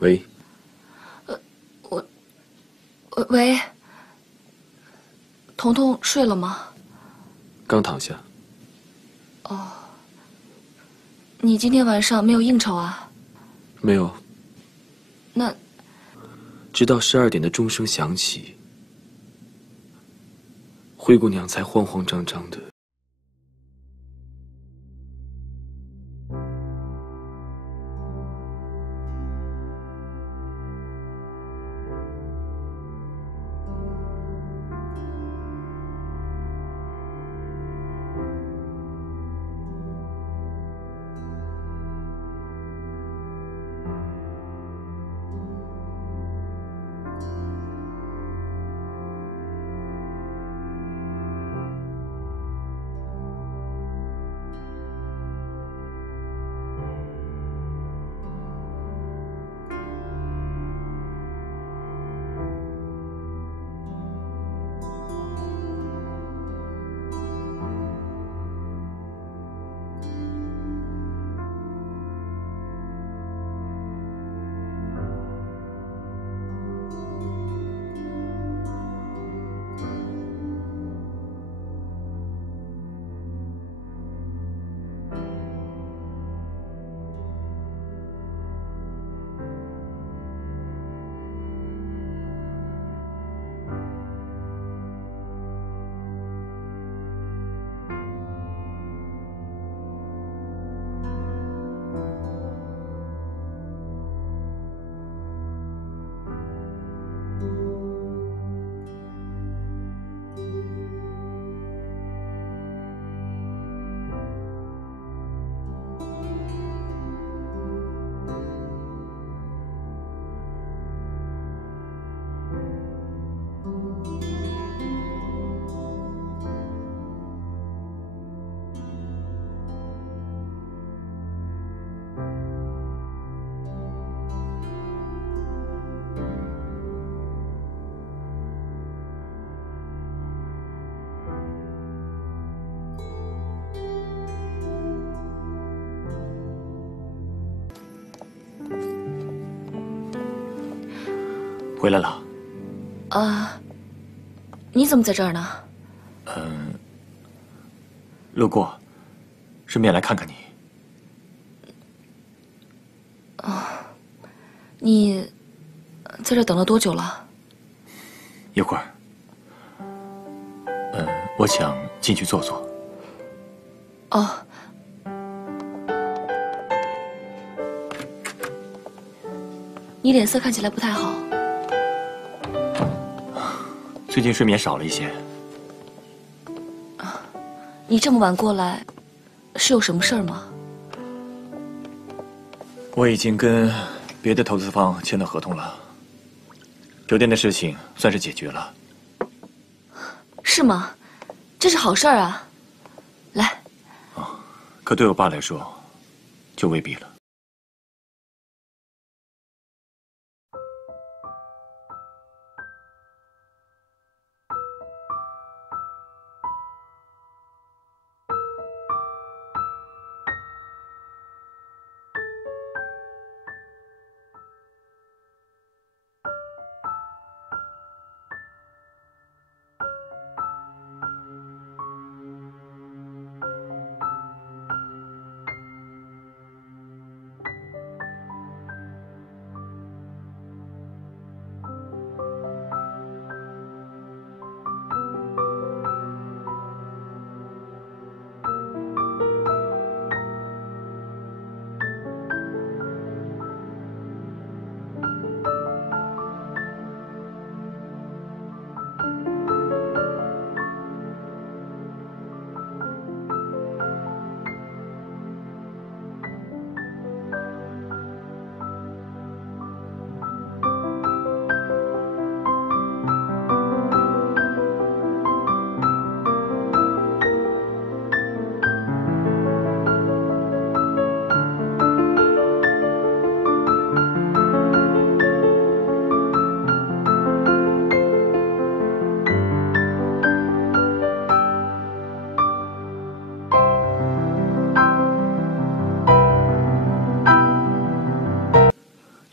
喂，喂，彤彤睡了吗？刚躺下。哦，你今天晚上没有应酬啊？没有。那直到12点的钟声响起，灰姑娘才慌慌张张的。回来了。你怎么在这儿呢？路过，顺便来看看你。你在这儿等了多久了？一会儿。我想进去坐坐。哦，你脸色看起来不太好。最近睡眠少了一些。你这么晚过来，是有什么事儿吗？我已经跟别的投资方签了合同了，酒店的事情算是解决了。是吗？这是好事儿啊！来，可对我爸来说，就未必了。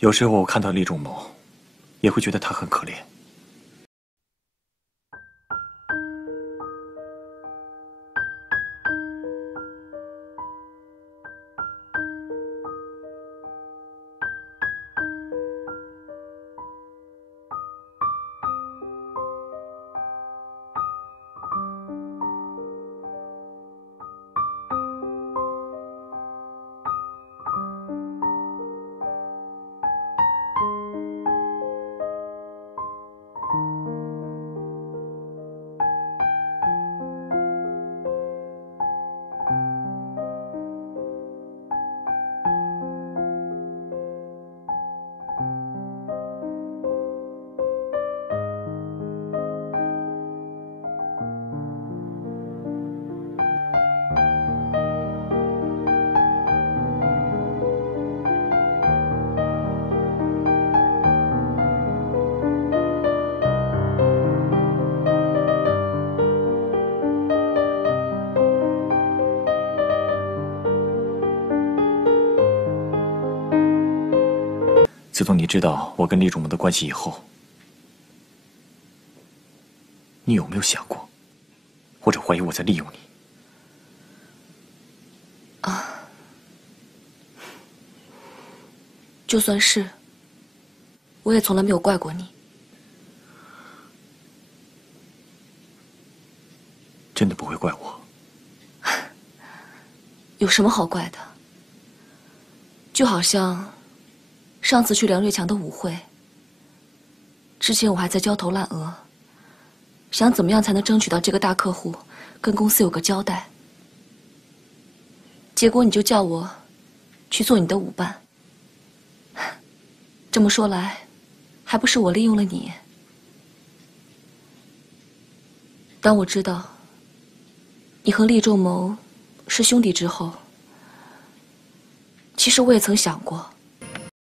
有时候我看到厉仲谋，也会觉得他很可怜。自从你知道我跟厉仲谋的关系以后，你有没有想过，或者怀疑我在利用你？就算是，我也从来没有怪过你。真的不会怪我？有什么好怪的？就好像上次去梁瑞强的舞会，之前我还在焦头烂额，想怎么样才能争取到这个大客户，跟公司有个交代。结果你就叫我去做你的舞伴。这么说来，还不是我利用了你？当我知道你和厉仲谋是兄弟之后，其实我也曾想过，